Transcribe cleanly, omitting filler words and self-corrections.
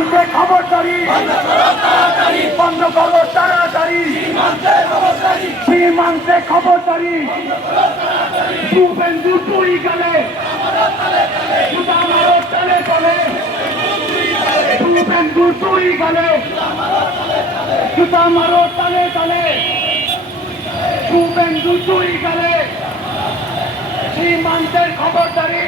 সীমান্তে খবরদারি বন্ধ করো তাড়াতাড়ি সীমান্তে খবরদারি শুভেন্দু তুই গেলে জুতা মারো তলে তলে শুভেন্দু তুই গেলে জুতা মারো তলে তলে শুভেন্দু তুই গেলে সীমান্তের খবরদারি